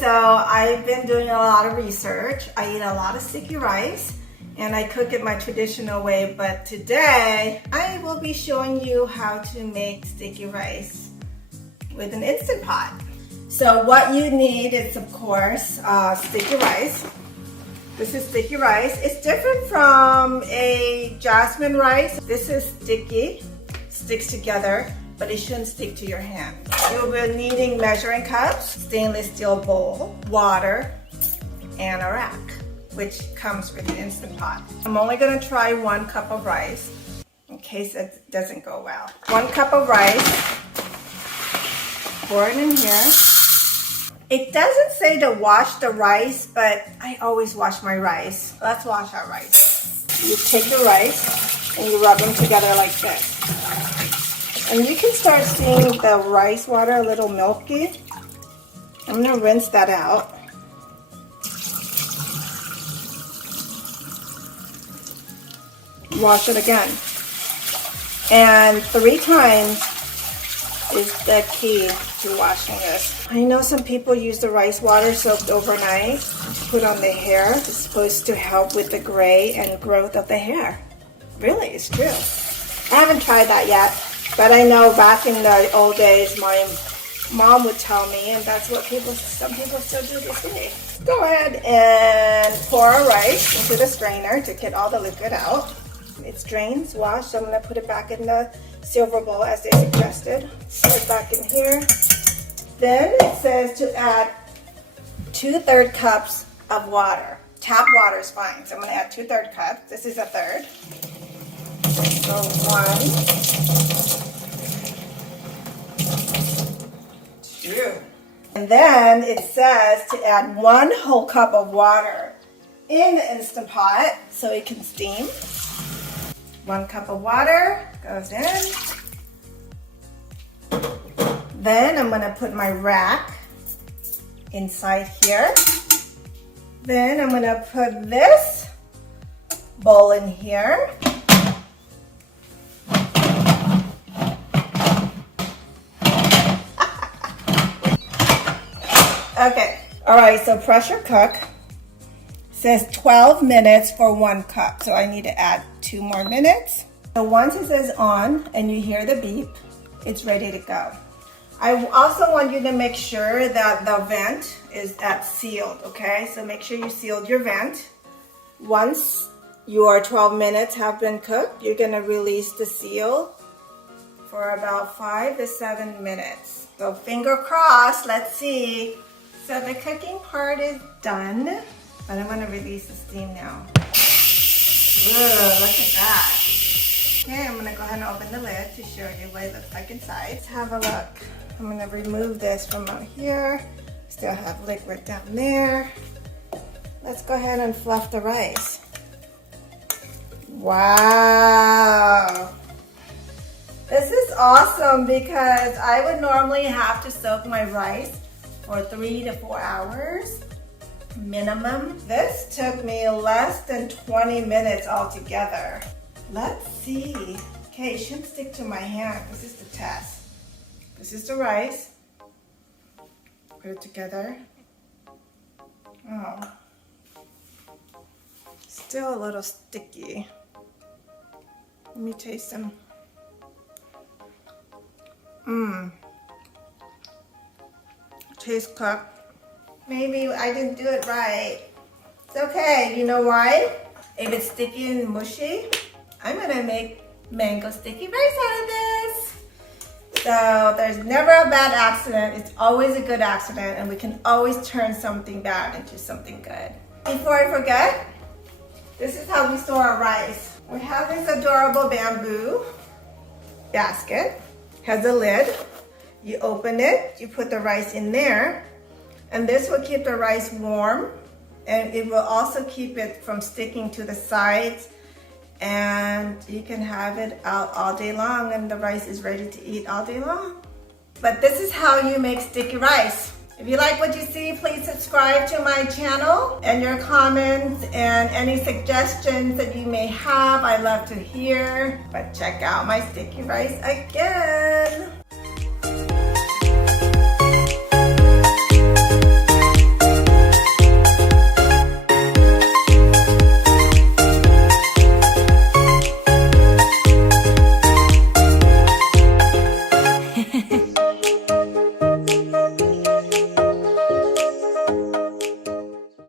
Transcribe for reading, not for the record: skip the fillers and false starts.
so I've been doing a lot of research. I eat a lot of sticky rice and I cook it my traditional way, but today I will be showing you how to make sticky rice with an Instant Pot. So what you need is, of course, sticky rice. This is sticky rice. It's different from a jasmine rice. This is sticky, sticks together, but it shouldn't stick to your hand. You'll be needing measuring cups, stainless steel bowl, water, and a rack, which comes with the Instant Pot. I'm only gonna try 1 cup of rice in case it doesn't go well. 1 cup of rice, pour it in here. It doesn't say to wash the rice, but I always wash my rice. Let's wash our rice. You take your rice and you rub them together like this. And you can start seeing the rice water a little milky. I'm gonna rinse that out. Wash it again. And 3 times is the key to washing this. I know some people use the rice water soaked overnight to put on the hair. It's supposed to help with the gray and growth of the hair. Really, it's true. I haven't tried that yet, but I know back in the old days, my mom would tell me, and that's what some people still do this day. Go ahead and pour our rice into the strainer to get all the liquid out. It's drained, it's washed, so I'm gonna put it back in the silver bowl as they suggested. Put it back in here. Then it says to add 2/3 cups of water. Tap water is fine, so I'm gonna add 2/3 cups. This is 1/3. So 1, 2. And then it says to add 1 whole cup of water in the Instant Pot so it can steam. 1 cup of water goes in. Then I'm gonna put my rack inside here. Then I'm gonna put this bowl in here. Okay, all right, so pressure cook. Says 12 minutes for 1 cup, so I need to add 2 more minutes. So once it says on and you hear the beep, it's ready to go. I also want you to make sure that the vent is sealed, okay? So make sure you sealed your vent. Once your 12 minutes have been cooked, you're gonna release the seal for about 5 to 7 minutes. So finger crossed, let's see. So the cooking part is done. But I'm going to release the steam now. Whoa, look at that. Okay, I'm going to go ahead and open the lid to show you what it looks like inside. Let's have a look. I'm going to remove this from out here. Still have liquid down there. Let's go ahead and fluff the rice. Wow. This is awesome because I would normally have to soak my rice for 3 to 4 hours. Minimum. This took me less than 20 minutes altogether. Let's see. Okay, it shouldn't stick to my hand. This is the test. This is the rice. Put it together. Oh. Still a little sticky. Let me taste them. Tastes cooked. Maybe I didn't do it right. It's okay, you know why? If it's sticky and mushy, I'm gonna make mango sticky rice out of this. So there's never a bad accident. It's always a good accident, and we can always turn something bad into something good. Before I forget, this is how we store our rice. We have this adorable bamboo basket. Has a lid. You open it, you put the rice in there, and this will keep the rice warm, and it will also keep it from sticking to the sides, and you can have it out all day long, and the rice is ready to eat all day long. But this is how you make sticky rice. If you like what you see, please subscribe to my channel, and your comments and any suggestions that you may have, I love to hear. But check out my sticky rice again.